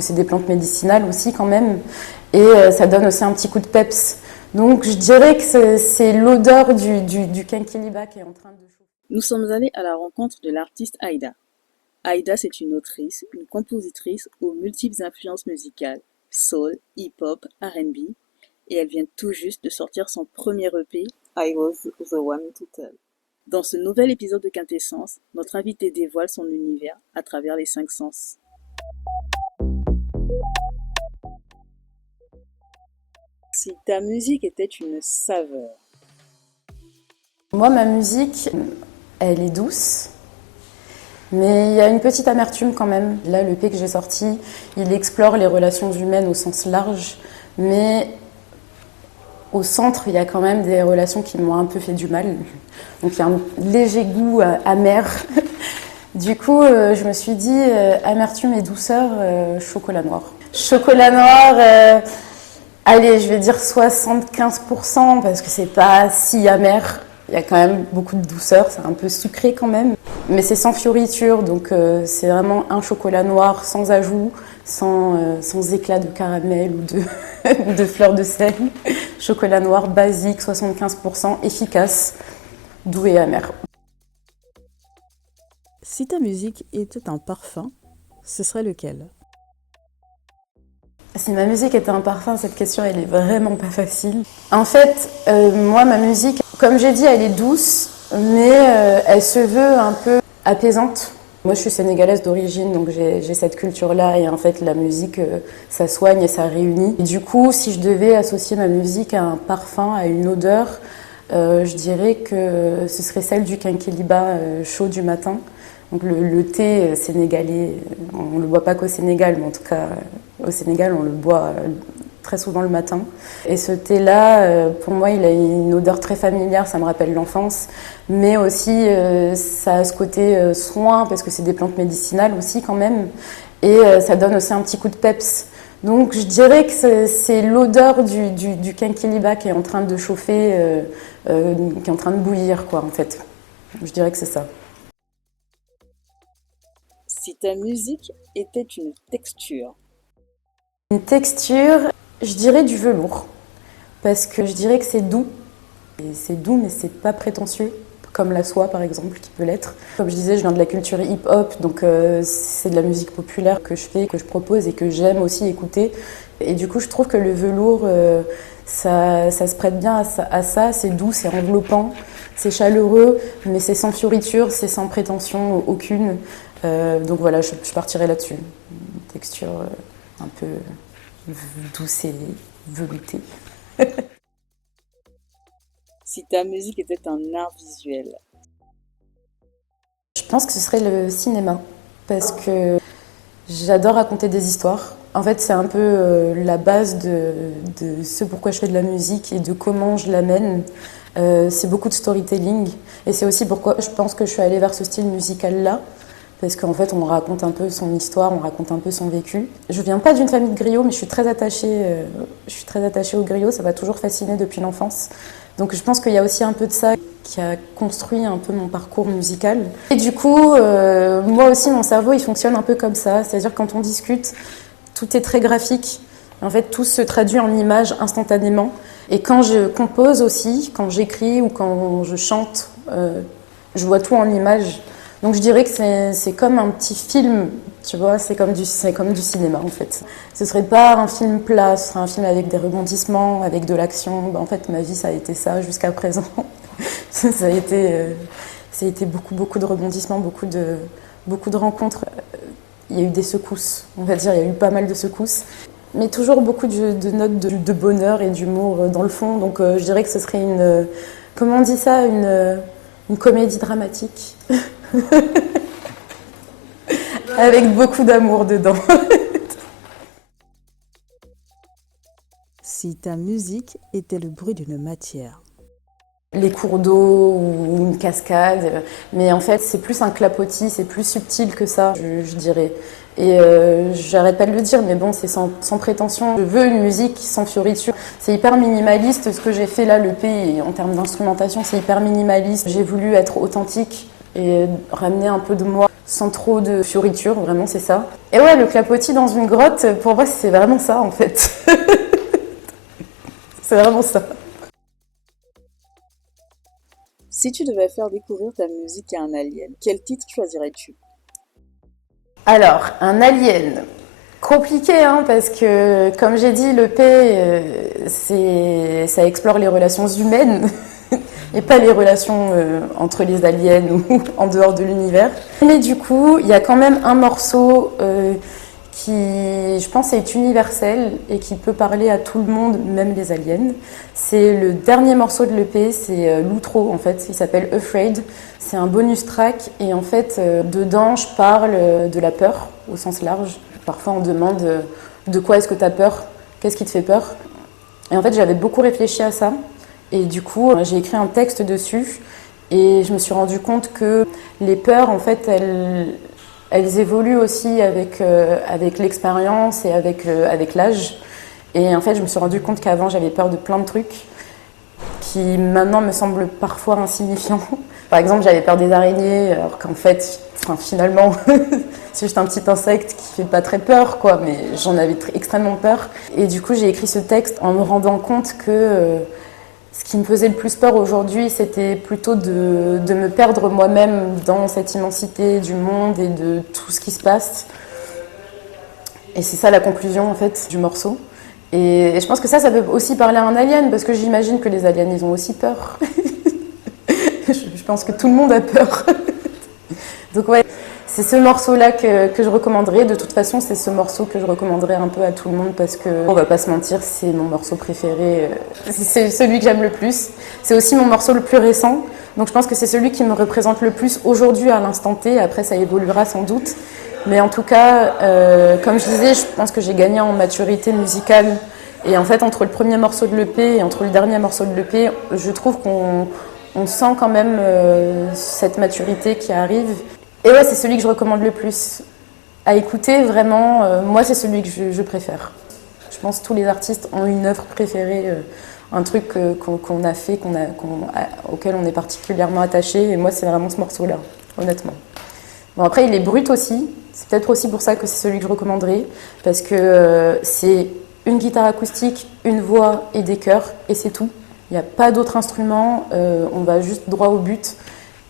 C'est des plantes médicinales aussi quand même, et ça donne aussi un petit coup de peps. Donc je dirais que c'est l'odeur du Kenkiliba qui est en train de... Nous sommes allés à la rencontre de l'artiste Aïda. Aïda, c'est une autrice, une compositrice aux multiples influences musicales, soul, hip-hop, R&B, et elle vient tout juste de sortir son premier EP, I Was the One to Tell. Dans ce nouvel épisode de Quintessence, notre invité dévoile son univers à travers les 5 sens. Si ta musique était une saveur. Moi, ma musique, elle est douce, mais il y a une petite amertume quand même. Là, l'EP que j'ai sorti, il explore les relations humaines au sens large, mais au centre, il y a quand même des relations qui m'ont un peu fait du mal. Donc il y a un léger goût amer. Du coup, je me suis dit, amertume et douceur, chocolat noir. Chocolat noir, allez, je vais dire 75%, parce que c'est pas si amer. Il y a quand même beaucoup de douceur, c'est un peu sucré quand même. Mais c'est sans fioriture, donc c'est vraiment un chocolat noir sans ajout, sans éclat de caramel ou ou de fleurs de sel. Chocolat noir basique, 75%, efficace, doux et amer. Si ta musique était un parfum, ce serait lequel ? Si ma musique était un parfum, cette question elle est vraiment pas facile. En fait, moi ma musique, comme j'ai dit, elle est douce, mais elle se veut un peu apaisante. Moi je suis sénégalaise d'origine, donc j'ai cette culture-là, et en fait la musique, ça soigne et ça réunit. Et du coup, si je devais associer ma musique à un parfum, à une odeur, je dirais que ce serait celle du Kenkiliba chaud du matin. Donc le thé sénégalais, on ne le boit pas qu'au Sénégal, mais en tout cas au Sénégal on le boit très souvent le matin. Et ce thé-là, pour moi, il a une odeur très familière, ça me rappelle l'enfance, mais aussi ça a ce côté soin, parce que c'est des plantes médicinales aussi quand même, et ça donne aussi un petit coup de peps. Donc je dirais que c'est l'odeur du Kenkiliba qui est en train de chauffer, qui est en train de bouillir, quoi, en fait. Je dirais que c'est ça. Si ta musique était une texture. Une texture, je dirais du velours, parce que je dirais que c'est doux. Et c'est doux, mais c'est pas prétentieux, comme la soie par exemple, qui peut l'être. Comme je disais, je viens de la culture hip-hop, donc c'est de la musique populaire que je fais, que je propose et que j'aime aussi écouter. Et du coup, je trouve que le velours, ça se prête bien à ça. C'est doux, c'est enveloppant, c'est chaleureux, mais c'est sans fioriture, c'est sans prétention aucune. Donc voilà, je partirais là-dessus. Une texture un peu douce et veloutée. Si ta musique était un art visuel. Je pense que ce serait le cinéma, parce que j'adore raconter des histoires. En fait, c'est un peu la base de ce pourquoi je fais de la musique et de comment je l'amène. C'est beaucoup de storytelling, et c'est aussi pourquoi je pense que je suis allée vers ce style musical-là, parce qu'en fait, on raconte un peu son histoire, on raconte un peu son vécu. Je viens pas d'une famille de griots, mais je suis très attachée aux griots, ça m'a toujours fascinée depuis l'enfance. Donc je pense qu'il y a aussi un peu de ça qui a construit un peu mon parcours musical. Et du coup, moi aussi, mon cerveau, il fonctionne un peu comme ça. C'est-à-dire quand on discute, tout est très graphique. En fait, tout se traduit en images instantanément. Et quand je compose aussi, quand j'écris ou quand je chante, je vois tout en images. Donc je dirais que c'est comme un petit film, tu vois, c'est comme du cinéma en fait. Ce serait pas un film plat, ce serait un film avec des rebondissements, avec de l'action. En fait, ma vie, ça a été ça jusqu'à présent. ça a été beaucoup de rebondissements, beaucoup de rencontres. Il y a eu des secousses, on va dire, il y a eu pas mal de secousses. Mais toujours beaucoup de notes de bonheur et d'humour dans le fond. Donc je dirais que ce serait comment on dit ça, une comédie dramatique. Avec beaucoup d'amour dedans. Si ta musique était le bruit d'une matière. Les cours d'eau ou une cascade, mais en fait c'est plus un clapotis, c'est plus subtil que ça, je dirais. Et j'arrête pas de le dire, mais bon, c'est sans prétention. Je veux une musique sans fioriture. C'est hyper minimaliste ce que j'ai fait là, l'EP, en termes d'instrumentation, c'est hyper minimaliste. J'ai voulu être authentique et ramener un peu de moi. sans trop de fioritures, vraiment c'est ça. Et ouais, le clapotis dans une grotte, pour moi c'est vraiment ça en fait. C'est vraiment ça. Si tu devais faire découvrir ta musique à un alien, quel titre choisirais-tu? Alors, un alien. Compliqué, hein, parce que, comme j'ai dit, l'EP, ça explore les relations humaines et pas les relations entre les aliens ou en dehors de l'univers. Mais du coup, il y a quand même un morceau qui, je pense, est universel et qui peut parler à tout le monde, même les aliens. C'est le dernier morceau de l'EP, c'est l'outro en fait, il s'appelle Afraid. C'est un bonus track et en fait, dedans, je parle de la peur au sens large. Parfois, on demande de quoi est-ce que tu as peur, qu'est-ce qui te fait peur. Et en fait, j'avais beaucoup réfléchi à ça. Et du coup, j'ai écrit un texte dessus. Et je me suis rendu compte que les peurs, en fait, elles évoluent aussi avec l'expérience et avec l'âge. Et en fait, je me suis rendu compte qu'avant, j'avais peur de plein de trucs qui maintenant me semblent parfois insignifiants. Par exemple, j'avais peur des araignées, alors qu'en fait, finalement, c'est juste un petit insecte qui fait pas très peur, quoi, mais j'en avais extrêmement peur. Et du coup, j'ai écrit ce texte en me rendant compte que ce qui me faisait le plus peur aujourd'hui, c'était plutôt de me perdre moi-même dans cette immensité du monde et de tout ce qui se passe. Et c'est ça la conclusion, en fait, du morceau. Et je pense que ça peut aussi parler à un alien, parce que j'imagine que les aliens, ils ont aussi peur. Je pense que tout le monde a peur. Donc ouais, c'est ce morceau-là que je recommanderais. De toute façon, c'est ce morceau que je recommanderais un peu à tout le monde parce que, on va pas se mentir, c'est mon morceau préféré. C'est celui que j'aime le plus. C'est aussi mon morceau le plus récent. Donc je pense que c'est celui qui me représente le plus aujourd'hui à l'instant T. Après, ça évoluera sans doute. Mais en tout cas, comme je disais, je pense que j'ai gagné en maturité musicale. Et en fait, entre le premier morceau de l'EP et entre le dernier morceau de l'EP, je trouve qu'on sent quand même cette maturité qui arrive. Et ouais, c'est celui que je recommande le plus à écouter, vraiment. Moi, c'est celui que je préfère. Je pense que tous les artistes ont une œuvre préférée, un truc qu'on a fait, auquel on est particulièrement attaché. Et moi, c'est vraiment ce morceau-là, honnêtement. Bon, après, il est brut aussi. C'est peut-être aussi pour ça que c'est celui que je recommanderais. Parce que c'est une guitare acoustique, une voix et des chœurs, et c'est tout. Il n'y a pas d'autres instruments, on va juste droit au but.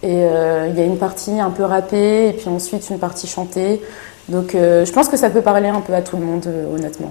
Et il y a une partie un peu rappée, et puis ensuite une partie chantée. Donc je pense que ça peut parler un peu à tout le monde, honnêtement.